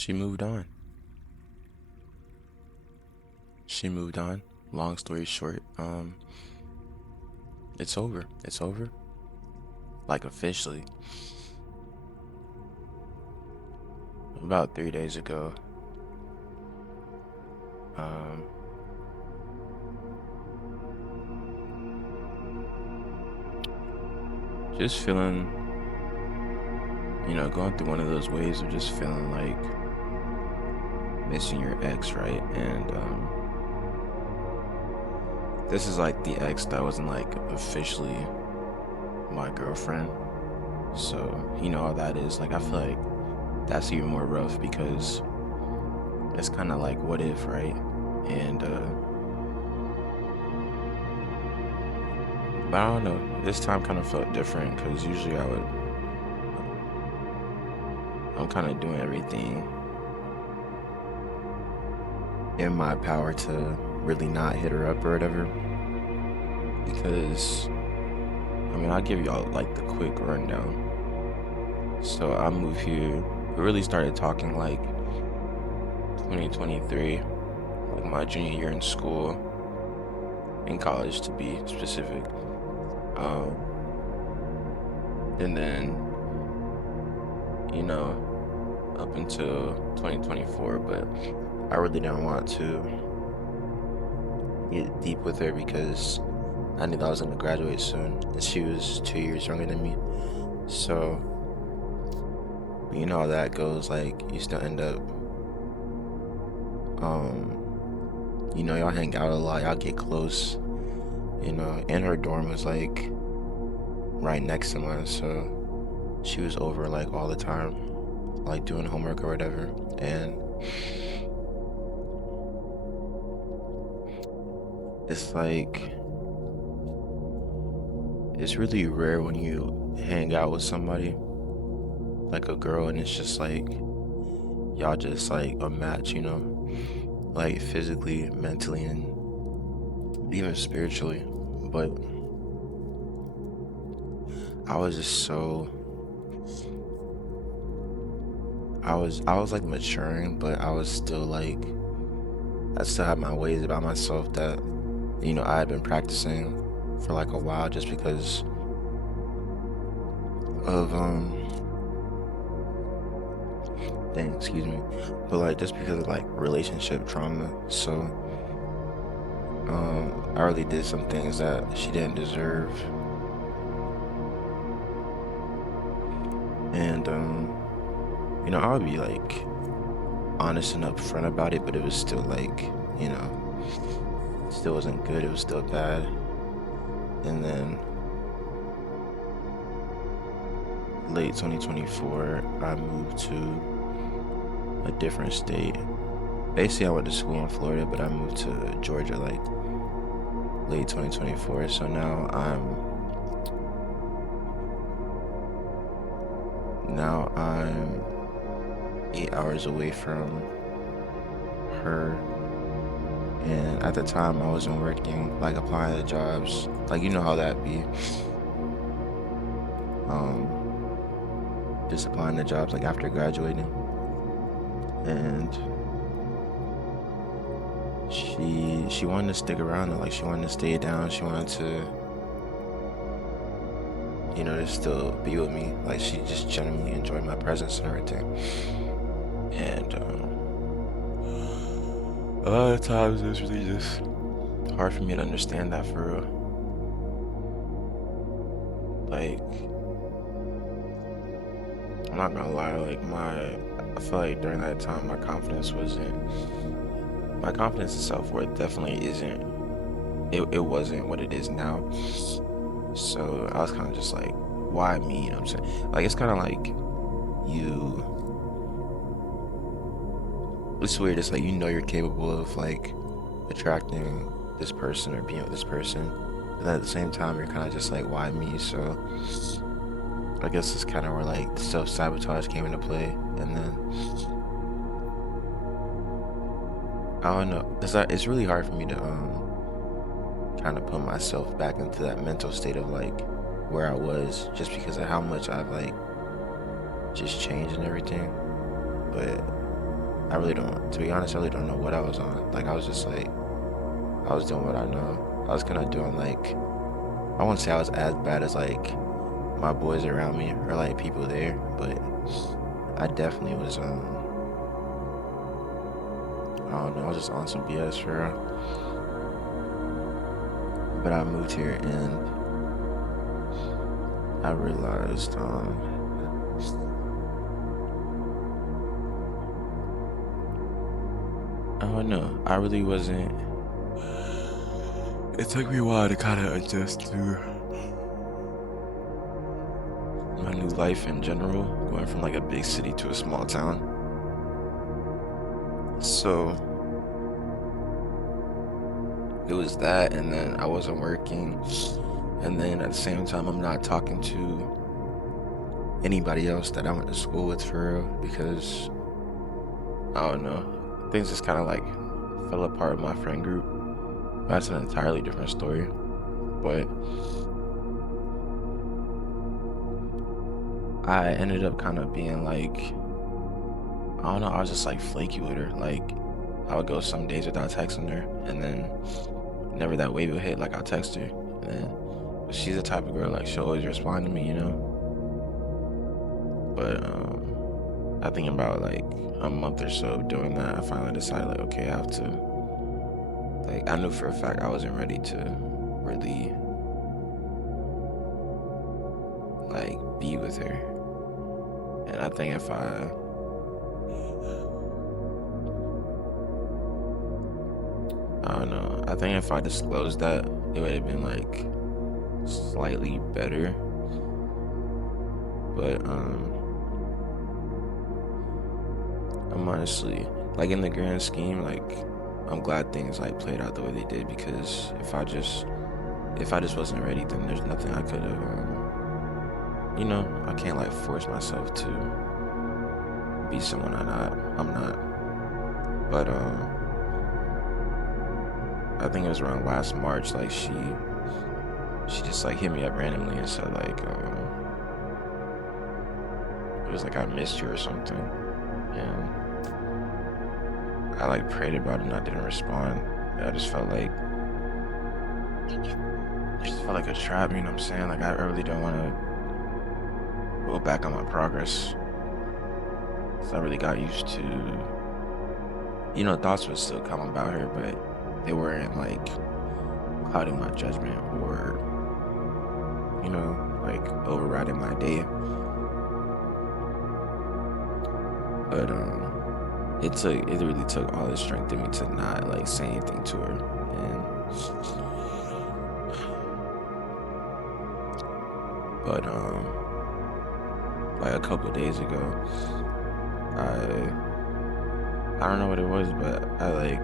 she moved on. She moved on. Long story short, it's over. It's over. Like officially. About 3 days ago. Um, just feeling, going through one of those waves of just feeling like missing your ex, right? And this is like the ex that wasn't like officially my girlfriend. So, you know how that is. Like, I feel like that's even more rough because it's kind of like, what if, right? And, but I don't know. This time kind of felt different because usually I'm kind of doing everything in my power to really not hit her up or whatever. Because, I'll give y'all like the quick rundown. So I moved here. We really started talking like 2023, like my junior year in school, in college to be specific. And then, up until 2024, but I really didn't want to get deep with her because I knew that I was gonna graduate soon, and she was 2 years younger than me. So, you know how that goes. Like, you still end up, y'all hang out a lot, y'all get close, and her dorm was like right next to mine, so she was over like all the time, like doing homework or whatever. And it's like, it's really rare when you hang out with somebody, like a girl, and it's just like, y'all just like a match, like physically, mentally, and even spiritually. But I was just so, I was like maturing, but I was still like, I still had my ways about myself that, I had been practicing for like a while just because of, excuse me, but like just because of like relationship trauma. So, I really did some things that she didn't deserve. And, I would be like honest and upfront about it, but it was still like, still wasn't good. It was still bad. And then late 2024, I moved to a different state. Basically, I went to school in Florida, but I moved to Georgia like late 2024. So now I'm 8 hours away from her. And at the time, I wasn't working, like applying to jobs. Like, you know how that be. Just applying to jobs like after graduating. And she wanted to stick around, and like she wanted to stay down. She wanted to, to still be with me. Like, she just genuinely enjoyed my presence and everything. And a lot of times it was really just hard for me to understand that, for real. Like, I'm not gonna lie, like I feel like during that time my confidence and self-worth definitely isn't, it wasn't what it is now. So I was kind of just like, why me? You know what I'm saying? Like, it's kind of like it's weird. It's like, you're capable of like attracting this person or being with this person, but at the same time you're kind of just like, why me? So I guess it's kind of where like self-sabotage came into play. And then I don't know, it's really hard for me to kind of put myself back into that mental state of like where I was, just because of how much I've like just changed and everything. But I really don't, to be honest, I really don't know what I was on. Like, I was just like, I was doing what I know. I was kind of doing like, I wouldn't say I was as bad as like my boys around me or like people there, but I definitely was, I don't know, I was just on some BS for real. But I moved here and I realized, I don't know, I really wasn't, it took me a while to kind of adjust to my new life in general, going from like a big city to a small town. So it was that, and then I wasn't working, and then at the same time, I'm not talking to anybody else that I went to school with for real because I don't know, things just kind of like fell apart with my friend group. That's an entirely different story, but I ended up kind of being like, I don't know, I was just like flaky with her. Like, I would go some days without texting her, and then whenever that wave would hit, like I'll text her. And then she's the type of girl like she'll always respond to me, you know. But I think about like a month or so of doing that, I finally decided like, okay, I have to. Like, I knew for a fact I wasn't ready to really like be with her, and I think if I don't know, I think if I disclosed that, it would have been like slightly better. But I'm honestly like in the grand scheme, like I'm glad things like played out the way they did because if I just wasn't ready, then there's nothing I could have. You know, I can't like force myself to be someone I'm not. But I think it was around last March. Like she just like hit me up randomly and said like it was like I missed you or something, and I like prayed about it and I didn't respond. And I just felt like a trap. You know what I'm saying? Like I really don't want to go back on my progress. So I really got used to, you know, thoughts would still come about her, but they weren't like clouding my judgment or, you know, like overriding my day. But it really took all the strength in me to not like say anything to her. But like a couple of days ago, I don't know what it was, but I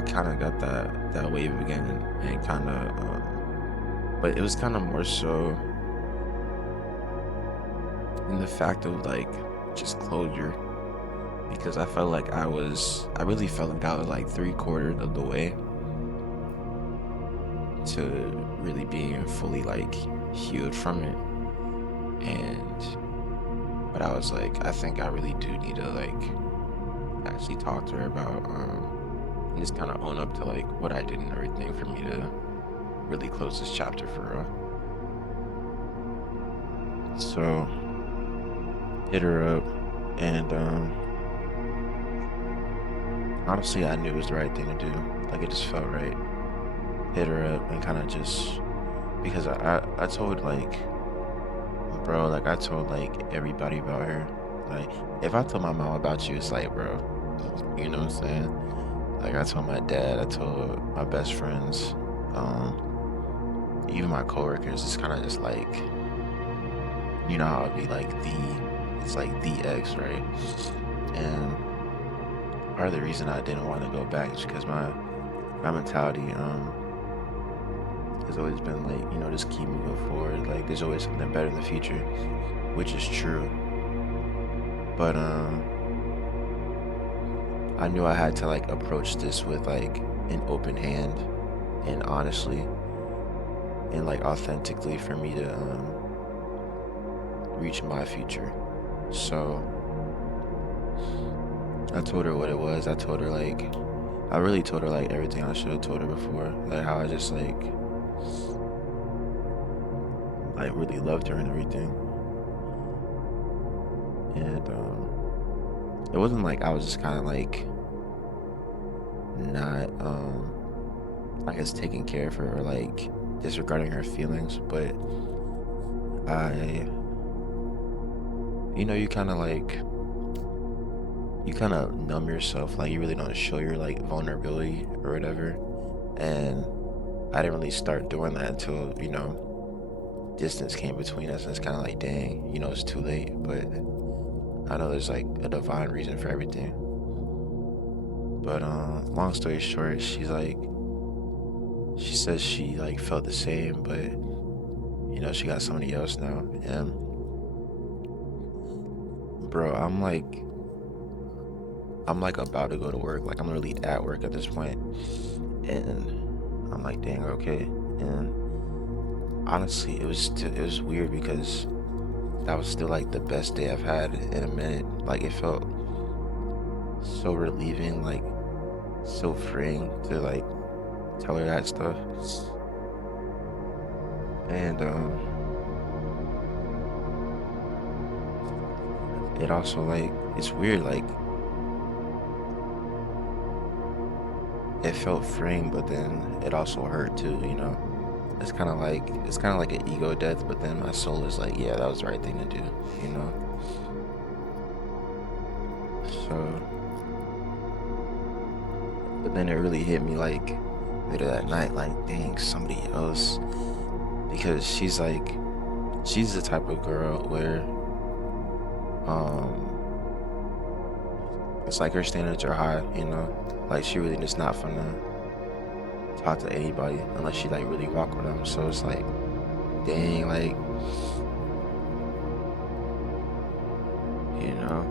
kind of got that wave again, and kind of but it was kind of more so in the fact of like just closure, because I felt like I really felt like I was like 3/4 of the way to really being fully like healed from it. But I was like, I think I really do need to like actually talk to her about and just kind of own up to like what I did and everything for me to really close this chapter for real. So hit her up, and honestly I knew it was the right thing to do. Like it just felt right. Hit her up and kind of just, because I told like, bro, like I told like everybody about her. Like if I told my mom about you, it's like, bro, you know what I'm saying? Like I told my dad, I told my best friends, even my coworkers. It's kind of just like, you know how it'd be like it's like the ex, right? And part of the reason I didn't want to go back is because my mentality has always been like, you know, just keep moving forward. Like there's always something better in the future, which is true. But I knew I had to like approach this with like an open hand and honestly and like authentically for me to reach my future. So I told her what it was. I told her like, I really told her like everything I should have told her before, like how I just like really loved her and everything. And it wasn't like I was just kind of like not I guess taking care of her or like disregarding her feelings, but I, you kind of like you kind of numb yourself, like you really don't show your like vulnerability or whatever. And I didn't really start doing that until distance came between us, and it's kind of like, dang, it's too late. But I know there's like a divine reason for everything. But long story short, she says she like felt the same, but she got somebody else now. And bro, I'm like about to go to work. Like I'm really at work at this point, and I'm like, dang, okay. And honestly, it was weird because that was still like the best day I've had in a minute. Like it felt so relieving, like so freeing to like tell her that stuff. And it also like it's weird, like it felt freeing, but then it also hurt too. It's kind of like an ego death, but then my soul is like, yeah, that was the right thing to do, you know. So, but then it really hit me like later that night, like, dang, somebody else, because she's the type of girl where um it's like her standards are high. Like she really just not finna talk to anybody unless she like really walk with them. So it's like, dang, like, you know.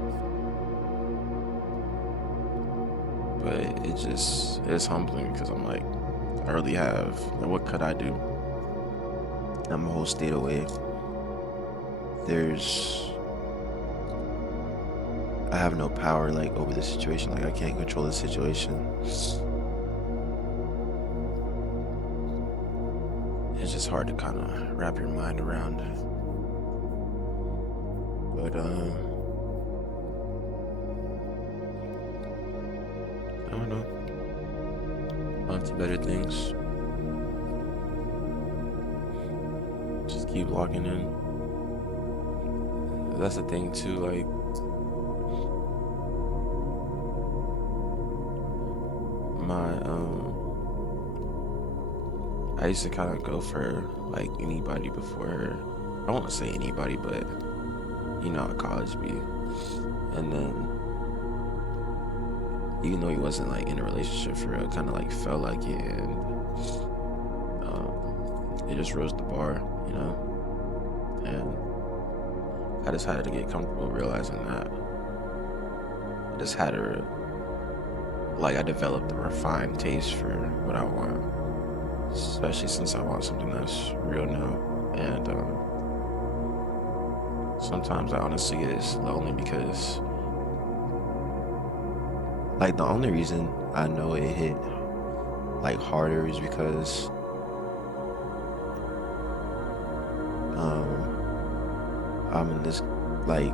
But it's humbling because I'm like, I really have, like, what could I do? I'm a whole state away. There's, I have no power like over the situation. Like I can't control the situation. It's just hard to kind of wrap your mind around. But I don't know. On to better things. Just keep logging in. That's the thing too. Like my I used to kind of go for like anybody before her. I won't say anybody, but how college be. And then even though he wasn't like in a relationship for real, kind of like felt like it, and it just rose the bar. And I just had to get comfortable realizing that. I just had to, like, I developed a refined taste for what I want, especially since I want something that's real now. And sometimes I honestly get lonely because, like, the only reason I know it hit like harder is because I'm in this like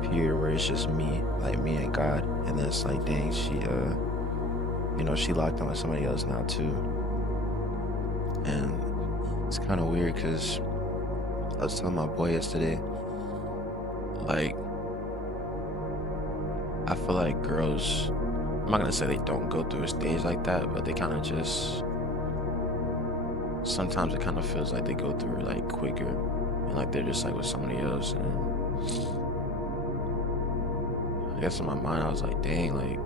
period where it's just me, like me and God, and then it's like, dang, she locked on with somebody else now too, and it's kind of weird because I was telling my boy yesterday, like, I feel like girls, I'm not gonna say they don't go through a stage like that, but they kind of just, sometimes it kind of feels like they go through it like quicker, and like they're just like with somebody else. And I guess in my mind I was like, dang, like,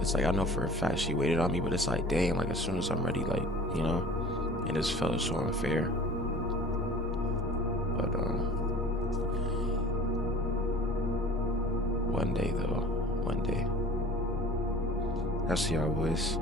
it's like I know for a fact she waited on me, but it's like, dang, like as soon as I'm ready, like, it just felt so unfair. But one day though, one day. I'll see y'all boys.